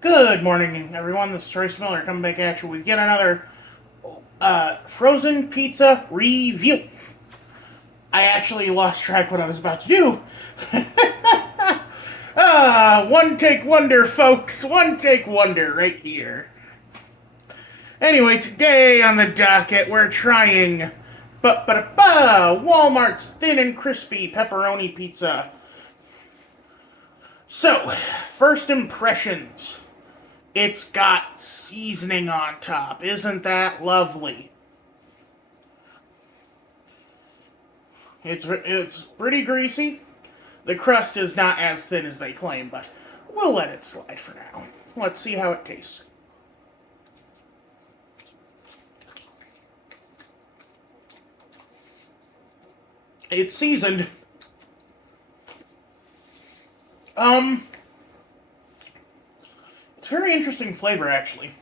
Good morning, everyone. This is Royce coming back at you with yet another frozen pizza review. I actually lost track what I was about to do. One take wonder, folks. One take wonder right here. Anyway, today on the docket, we're trying Walmart's thin and crispy pepperoni pizza. So, first impressions. It's got seasoning on top. Isn't that lovely? It's pretty greasy. The crust is not as thin as they claim, but we'll let it slide for now. Let's see how it tastes. It's seasoned. It's a very interesting flavor, actually.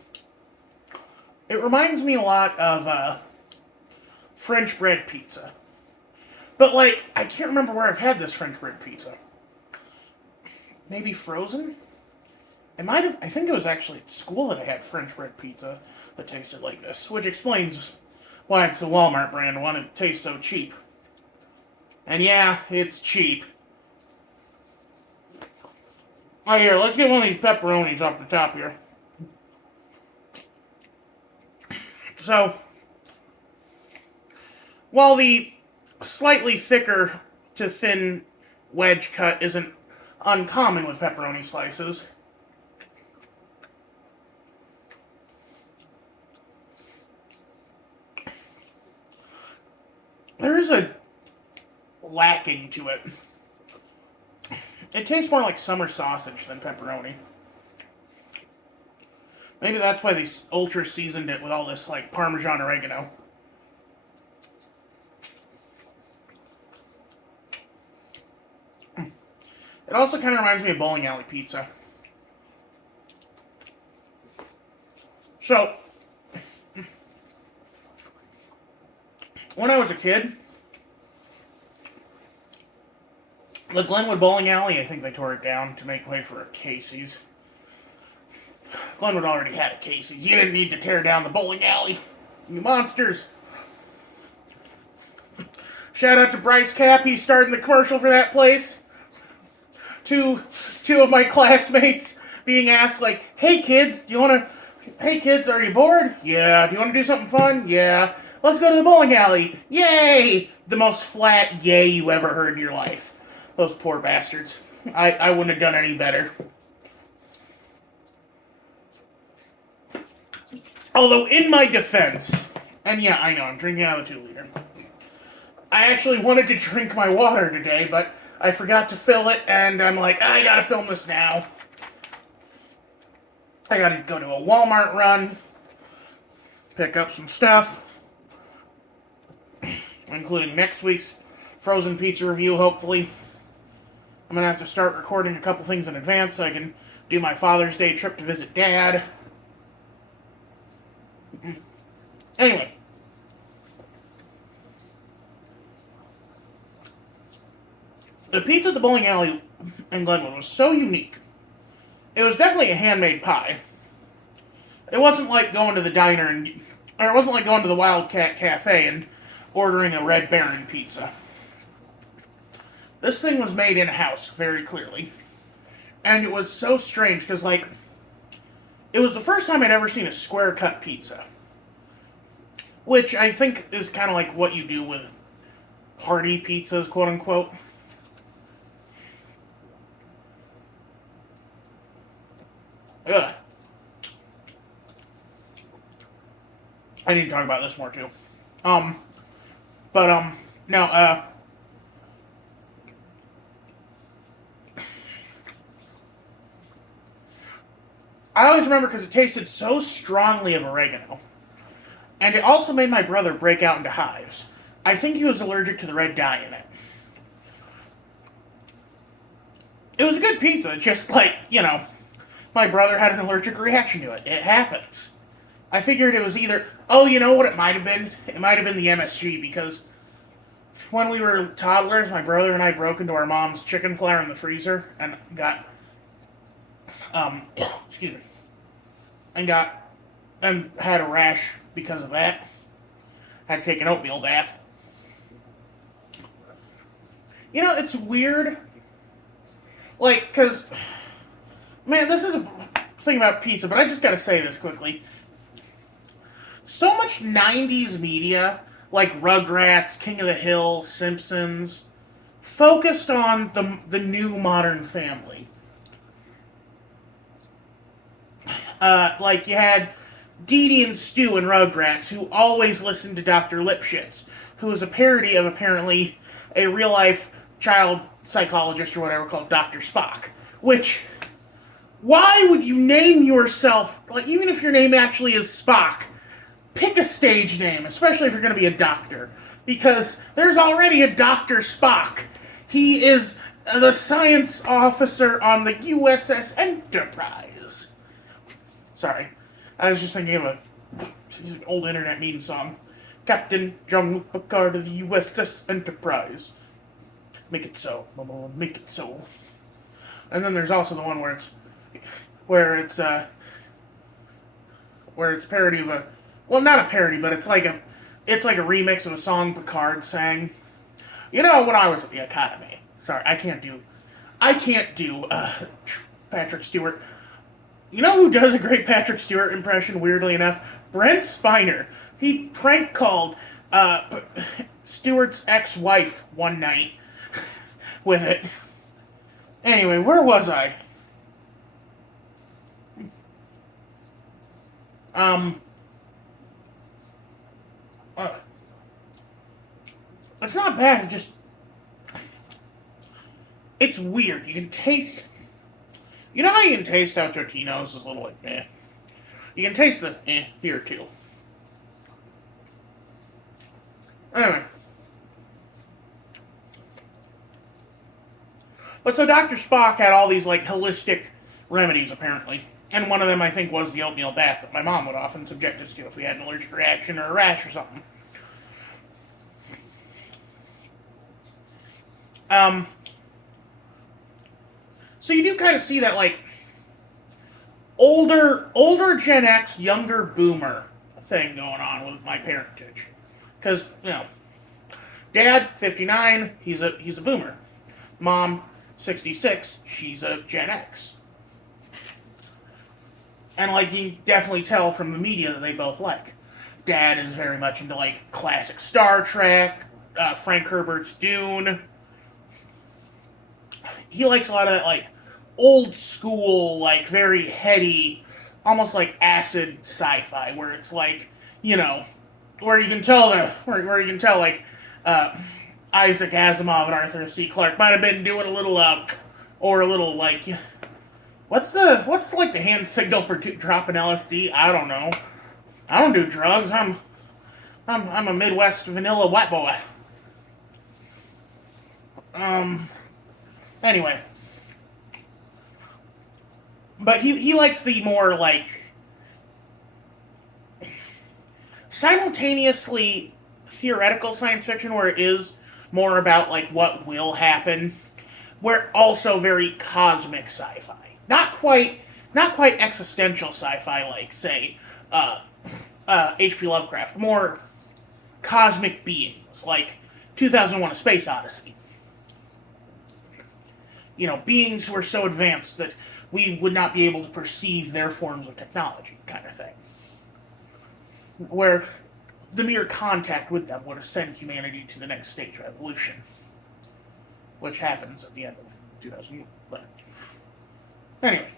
It reminds me a lot of French bread pizza. But, I can't remember where I've had this French bread pizza. Maybe frozen? I think it was actually at school that I had French bread pizza that tasted like this, which explains why it's the Walmart brand and why it tastes so cheap. And yeah, it's cheap. Oh, here, let's get one of these pepperonis off the top here. So, while the slightly thicker to thin wedge cut isn't uncommon with pepperoni slices, there's a lacking to it. It tastes more like summer sausage than pepperoni. Maybe that's why they ultra seasoned it with all this, Parmesan oregano. It also kind of reminds me of bowling alley pizza. So, when I was a kid, the Glenwood Bowling Alley, I think they tore it down to make way for a Casey's. Glenwood already had a Casey's. You didn't need to tear down the bowling alley. You monsters. Shout out to Bryce Cap. He's starting the commercial for that place. Two of my classmates being asked, hey kids, hey kids, are you bored? Yeah. Do you want to do something fun? Yeah. Let's go to the bowling alley. Yay! The most flat yay you ever heard in your life. Those poor bastards. I wouldn't have done any better. Although, in my defense, and yeah, I know, I'm drinking out of a 2-liter. I actually wanted to drink my water today, but I forgot to fill it, and I'm like, I gotta film this now. I gotta go to a Walmart run, pick up some stuff, including next week's frozen pizza review, hopefully. I'm gonna have to start recording a couple things in advance so I can do my Father's Day trip to visit Dad. Anyway. The pizza at the bowling alley in Glenwood was so unique. It was definitely a handmade pie. It wasn't like going to the diner or it wasn't like going to the Wildcat Cafe and ordering a Red Baron pizza. This thing was made in-house, very clearly. And it was so strange, because, it was the first time I'd ever seen a square-cut pizza. Which I think is kind of like what you do with party pizzas, quote-unquote. Ugh. I need to talk about this more, too. No, I always remember because it tasted so strongly of oregano. And it also made my brother break out into hives. I think he was allergic to the red dye in it. It was a good pizza, just my brother had an allergic reaction to it. It happens. I figured it was either, you know what it might have been? It might have been the MSG, because when we were toddlers, my brother and I broke into our mom's chicken flour in the freezer and got excuse me, and had a rash because of that. Had to take an oatmeal bath. You know, it's weird. Like, because, man, this is a thing about pizza, but I just gotta say this quickly. So much 90s media, like Rugrats, King of the Hill, Simpsons, focused on the new Modern Family. Like, you had Dee Dee and Stu in Rugrats, who always listened to Dr. Lipschitz, who was a parody of, apparently, a real-life child psychologist or whatever called Dr. Spock. Which, why would you name yourself, like, even if your name actually is Spock, pick a stage name, especially if you're going to be a doctor. Because there's already a Dr. Spock. He is the science officer on the USS Enterprise. Sorry. I was just thinking of an old internet meme song. Captain Jean-Luc Picard of the USS Enterprise. Make it so, Mama, make it so. And then there's also the one where it's parody of a, well, not a parody, but it's like a remix of a song Picard sang. You know, when I was at the academy. Sorry, I can't do Patrick Stewart. You know who does a great Patrick Stewart impression, weirdly enough? Brent Spiner. He prank called Stewart's ex-wife one night with it. Anyway, where was I? It's not bad, it's weird. You can taste, you know how you can taste how Totino's is a little like, eh. You can taste the here too. Anyway. But so Dr. Spock had all these, like, holistic remedies, apparently. And one of them, I think, was the oatmeal bath that my mom would often subject us to if we had an allergic reaction or a rash or something. So you do kind of see that, like, older Gen X, younger boomer thing going on with my parentage. Because, you know, Dad, 59, he's a boomer. Mom, 66, she's a Gen X. And, like, you can definitely tell from the media that they both like. Dad is very much into, like, classic Star Trek, Frank Herbert's Dune. He likes a lot of that, like, old school, like, very heady, almost like acid sci-fi, where it's like, you know, where you can tell, like, Isaac Asimov and Arthur C. Clarke might have been doing a little, like, what's like the hand signal for dropping LSD? I don't know. I don't do drugs. I'm a Midwest vanilla white boy. Anyway. But he likes the more, like, simultaneously theoretical science fiction, where it is more about, like, what will happen, where also very cosmic sci-fi. Not quite existential sci-fi like, say, H.P. Lovecraft. More cosmic beings, like 2001: A Space Odyssey. You know, beings who are so advanced that we would not be able to perceive their forms of technology, kind of thing. Where the mere contact with them would ascend humanity to the next stage of evolution. Which happens at the end of 2011. Anyway.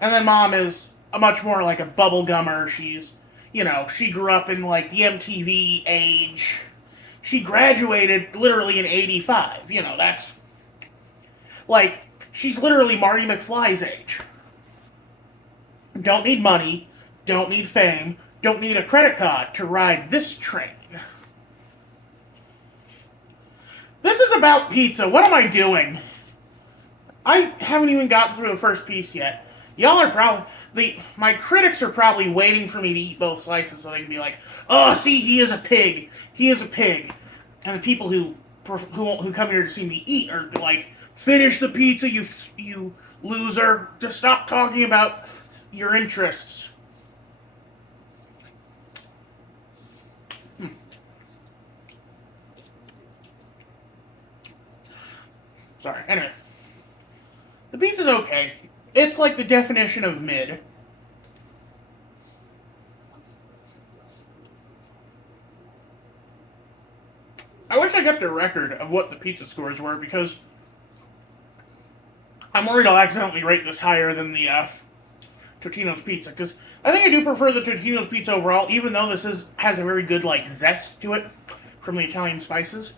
And then Mom is a much more like a bubblegummer. She's, you know, she grew up in, like, the MTV age. She graduated literally in 85. You know, that's, like, she's literally Marty McFly's age. Don't need money, don't need fame, don't need a credit card to ride this train. This is about pizza. What am I doing? I haven't even gotten through the first piece yet. Y'all are probably, my critics are probably waiting for me to eat both slices so they can be like, oh, see, he is a pig. He is a pig. And the people who come here to see me eat are like, finish the pizza, you Loser, just stop talking about your interests. Sorry, anyway. The pizza's okay. It's like the definition of mid. I wish I kept a record of what the pizza scores were because I'm worried I'll accidentally rate this higher than the Totino's pizza because I think I do prefer the Totino's pizza overall, even though this has a very good like zest to it from the Italian spices.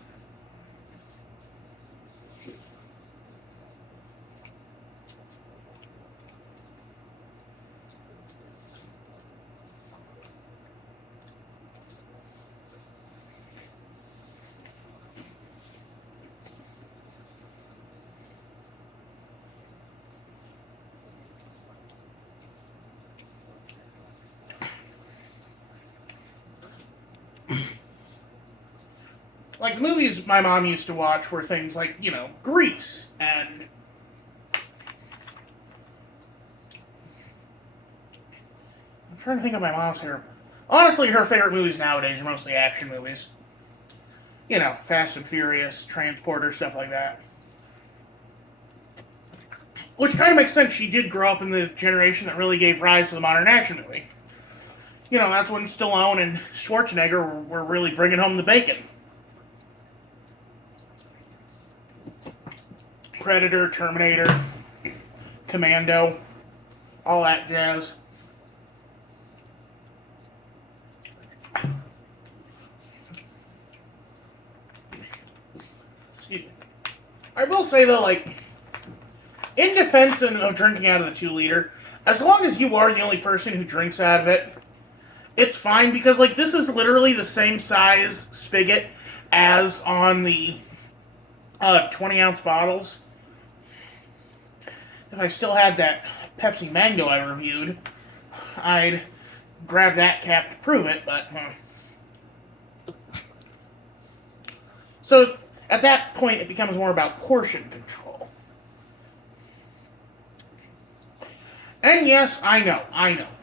Like the movies my mom used to watch were things like, Grease and I'm trying to think of my mom's favorite. Honestly, her favorite movies nowadays are mostly action movies. Fast and Furious, Transporter, stuff like that. Which kind of makes sense. She did grow up in the generation that really gave rise to the modern action movie. That's when Stallone and Schwarzenegger were really bringing home the bacon. Predator, Terminator, Commando, all that jazz. Excuse me. I will say though, in defense of drinking out of the 2-liter, as long as you are the only person who drinks out of it, it's fine because this is literally the same size spigot as on the 20-ounce bottles. If I still had that Pepsi Mango I reviewed, I'd grab that cap to prove it, but... So, at that point, it becomes more about portion control. And yes, I know.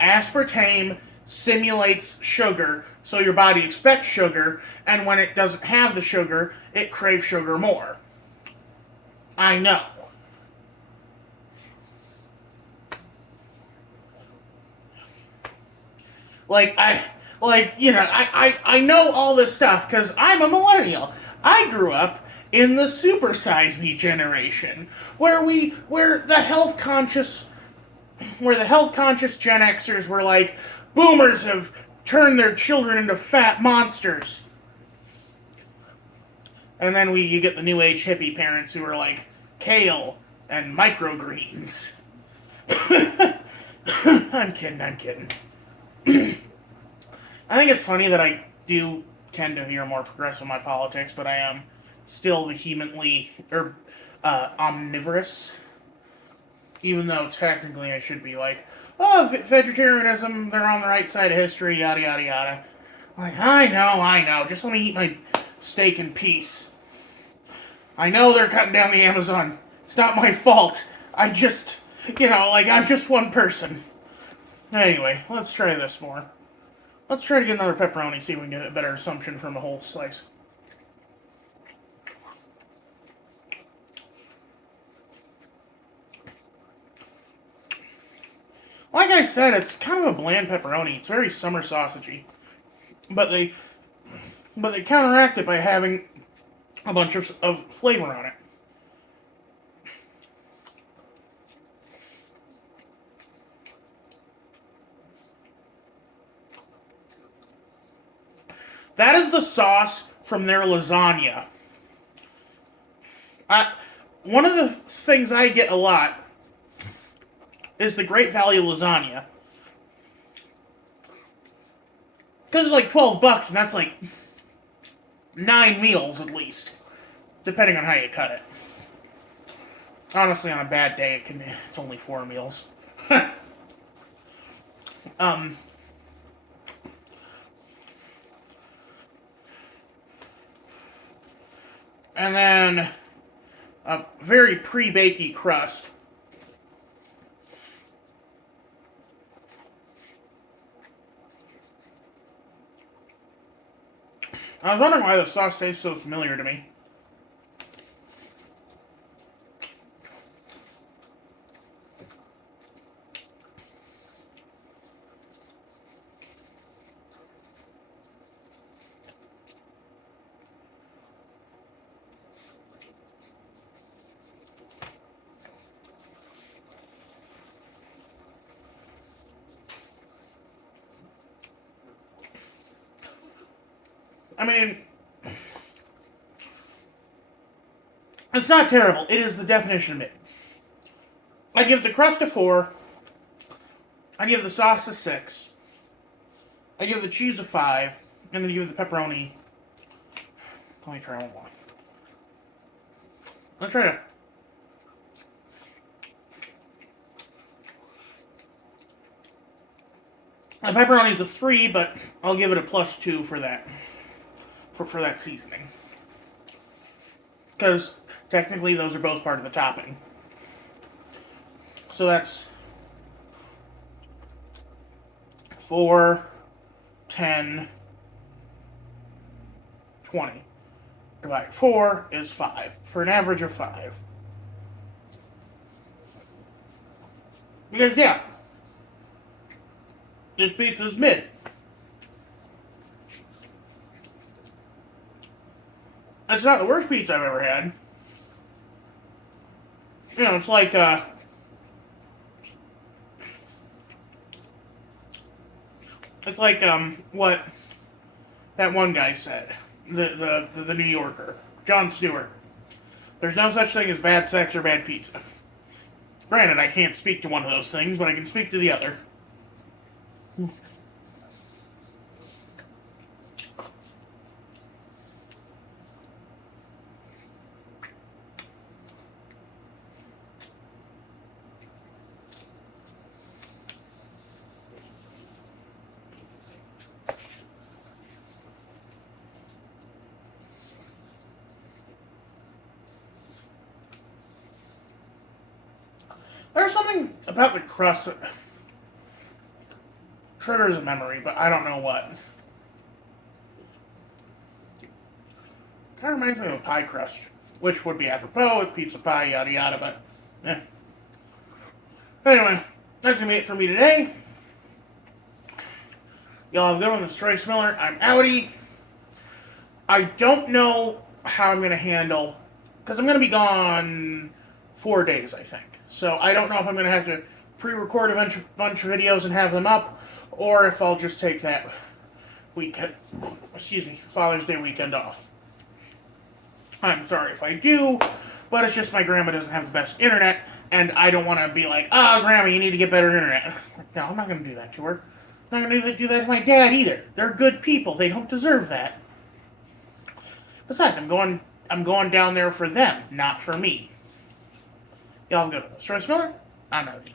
Aspartame simulates sugar, so your body expects sugar, and when it doesn't have the sugar, it craves sugar more. I know. I know all this stuff because I'm a millennial. I grew up in the Super Size Me generation, where the health conscious Gen Xers were like, boomers have turned their children into fat monsters. And then you get the new age hippie parents who are like, kale and microgreens. I'm kidding. I think it's funny that I do tend to veer more progressive in my politics, but I am still vehemently omnivorous. Even though technically I should be like, vegetarianism, they're on the right side of history, yada yada yada. I know. Just let me eat my steak in peace. I know they're cutting down the Amazon. It's not my fault. I'm just one person. Anyway, let's try this more. Let's try to get another pepperoni, see if we can get a better assumption from a whole slice. Like I said, it's kind of a bland pepperoni. It's very summer sausagey. But they counteract it by having a bunch of flavor on it. That is the sauce from their lasagna. One of the things I get a lot is the Great Value lasagna. Because it's like $12, and that's like 9 meals at least, depending on how you cut it. Honestly, on a bad day, it's only 4 meals. And then a very pre-bakey crust. I was wondering why the sauce tastes so familiar to me. I mean, it's not terrible. It is the definition of mid. I give the crust a 4. I give the sauce a 6. I give the cheese a 5. And then give the pepperoni. Let me try one more. Let's try to. The pepperoni's a 3, but I'll give it a +2 for that. For that seasoning. Because technically those are both part of the topping. So that's 4, 10, 20. Divided 4 is 5, for an average of 5. Because, yeah, this pizza's mid. It's not the worst pizza I've ever had. You know, it's like, what that one guy said. The New Yorker. Jon Stewart. There's no such thing as bad sex or bad pizza. Granted, I can't speak to one of those things, but I can speak to the other. There's something about the crust that triggers a memory, but I don't know what. Kind of reminds me of a pie crust, which would be apropos with pizza pie, yada yada, but eh. Anyway, that's going to be it for me today. Y'all have a good one. This is Royce Miller. I'm outie. I don't know how I'm going to handle, because I'm going to be gone 4 days, I think. So I don't know if I'm going to have to pre-record a bunch of videos and have them up, or if I'll just take that weekend, Father's Day weekend off. I'm sorry if I do, but it's just my grandma doesn't have the best internet, and I don't want to be like, Grandma, you need to get better internet. No, I'm not going to do that to her. I'm not going to do that to my dad either. They're good people. They don't deserve that. Besides, I'm going down there for them, not for me. Y'all have a good one. Royce Miller, I'm outie.